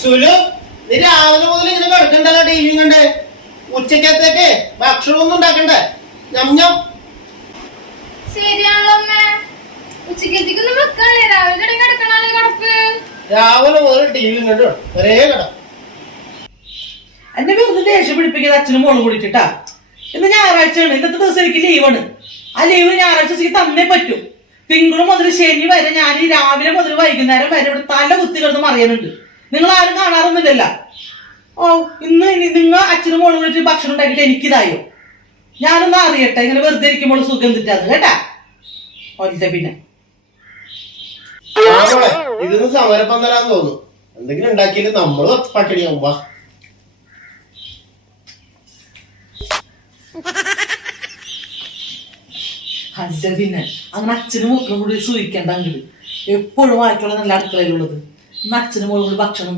സുലു, നീ രാവിലെ മുതൽ ഇങ്ങനെ കിടക്കണ്ടല്ലോ ടിവിയും കണ്ട്. ഉച്ചക്കത്തേക്ക് ഭക്ഷണമൊന്നും ഉണ്ടാക്കണ്ടേ? ഞം ശരിയാണല്ലോ അമ്മേ. ഉച്ചക്കത്തേക്കൊന്നും വെക്കാല്ലേ, രാവിലെ കിടക്കണല്ലേ കിടപ്പ്. രാവിലെ മുതൽ ടിവിയും കണ്ട് ഒരേ കിട. എന്നെ വെറുതെ ദേഷ്യം പിടിപ്പിക്കുന്നത് അച്ഛനും മോളും കൂടിട്ടാ. ഇന്ന് ഞായറാഴ്ചയാണ്, ഇന്നത്തെ ദിവസം എനിക്ക് ലീവാണ്. ആ ലീവ് ഞായറാഴ്ച ഉച്ചയ്ക്ക് തന്നേ പറ്റും. തിങ്കൾ മുതൽ ശനി വരെ ഞാൻ ഈ രാവിലെ മുതൽ വൈകുന്നേരം വരെ ഇവിടെ തല കുത്തി കിടന്ന് മറിയാനുണ്ട്. നിങ്ങൾ ആരും കാണാറൊന്നുമില്ലല്ലോ. ഓ, ഇന്ന് നിങ്ങൾ അച്ഛനും മോളും കൂടി ഭക്ഷണം ഉണ്ടാക്കിയിട്ട് എനിക്കിതായോ? ഞാനൊന്ന് അറിയട്ടെ, ഇങ്ങനെ വെറുതെ ഇരിക്കുമ്പോൾ സുഖം തെറ്റാന്ന് കേട്ടാ. ഒല്ല പിന്നെ ഇതൊന്ന് സമരപ്പന്തലാന്ന് തോന്നുന്നു. എന്തെങ്കിലും ഉണ്ടാക്കിയിട്ട് നമ്മള് പട്ടിണിയാവും. വാ, അല്ല പിന്നെ അങ്ങനെ അച്ഛനും മക്കളും കൂടി സൂഹിക്കണ്ടെങ്കിൽ എപ്പോഴും വായിക്കുള്ള നല്ല അടുക്കളയിലുള്ളത്. ഇന്ന് അച്ഛനും മോളും കൂടി ഭക്ഷണം